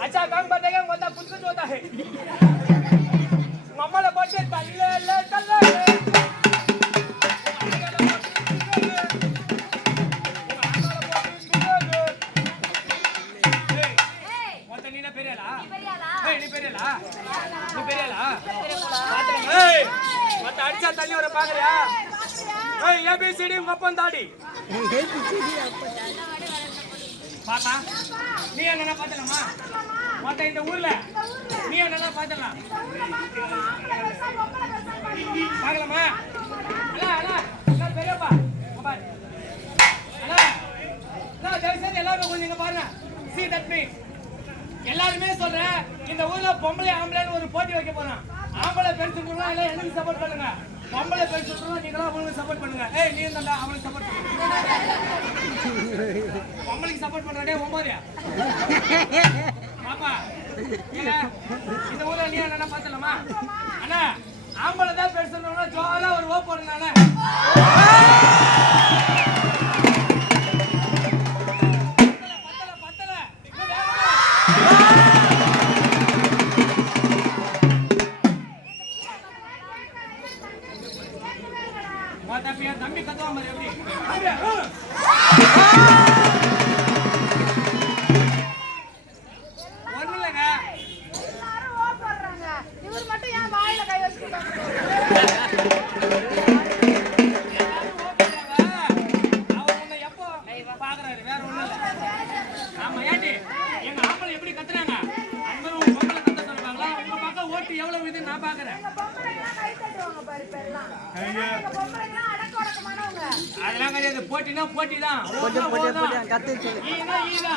अच्छा काम बनेगा वरना कुछ कुछ होता है मम्मा ने बोले तल्ले ले तल्ले அடிச்சா தண்ணி வர பாக்குறியா ஏபிசிடி உங்க அப்பன் தாடி பாத்தா நீ என்ன பாத்தலாமா மத்த இந்த ஊர்ல நீ என்ன பாத்தலாம் பாக்கலாமா அண்ணா அண்ணா பெரியப்பா பாரு அண்ணா நான் தயவுசெய்து எல்லாரும் கொஞ்சம் பாருங்க see that me எல்லாருமே சொல்றேன் இந்த ஊர்ல பொம்பளை ஆம்பளைன்னு ஒரு போட்டி வைக்க போறோம் ஆம்பளை பெண் சொல்றோம் இல்ல எனக்கு சப்போர்ட் பண்ணுங்க பொம்பளை பெண் சொல்றோம் நீங்க அவங்களுக்கு சப்போர்ட் பண்ணுங்க ஏய் நீ என்னடா அவங்களுக்கு சப்போர்ட் பண்ணு பொம்பளைக்கு சப்போர்ட் பண்றடே ஓமாரியா பாப்பா இந்த ஊர்ல நீ என்ன பார்த்தலமா அண்ணா ஆம்பளை தான் பெண் சொல்றோம்னா ஜோலா ஒரு ஓ போடுங்க அண்ணா தம்பி கத்துவா மாதிரி எப்படி ஒண்ணு இல்லங்க எல்லாரும் ஓ போடுறாங்க இவர் மட்டும் ஏன் வாயில கை வச்சுட்டாங்க அவர் உன்னை எப்போ பாக்குறாரு வேற ஒண்ணு இல்ல ஆமா ஏண்டி எங்க ஆம்பளை எப்படி கத்துறாங்க அந்தரும் பொம்பளை கத்த சொல்றாங்களா உங்க பக்கம் ஓட்டு எவ்வளவு இது நான் பாக்குறேன் கை தட்டுவாங்க பாரு பெல்லாம் எங்க பொம்பளைங்க அடக்கொடக்கமானவங்க அதெல்லாம் கிடையாது போட்டினா போட்டி தான் போட்டி கத்து சொல்லு ஈனா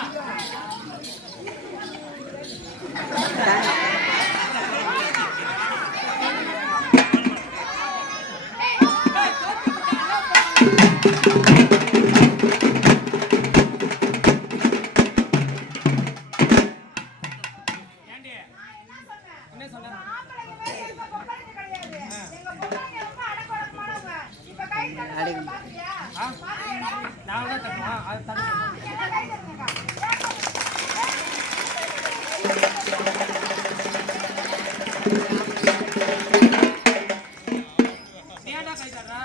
ஏண்டி என்ன சொன்ன ஆம்பளைங்க வேற எங்க பொம்பளைங்க கிடையாது எங்க பொம்பளைங்க ரொம்ப அடக்கொடக்கமானவங்க இப்ப கை தட்டுங்க பாத்தியா நான் தான் தட்டுவா அது தட்டு என்ன கை தட்டுங்க நீடா கை தட்டறா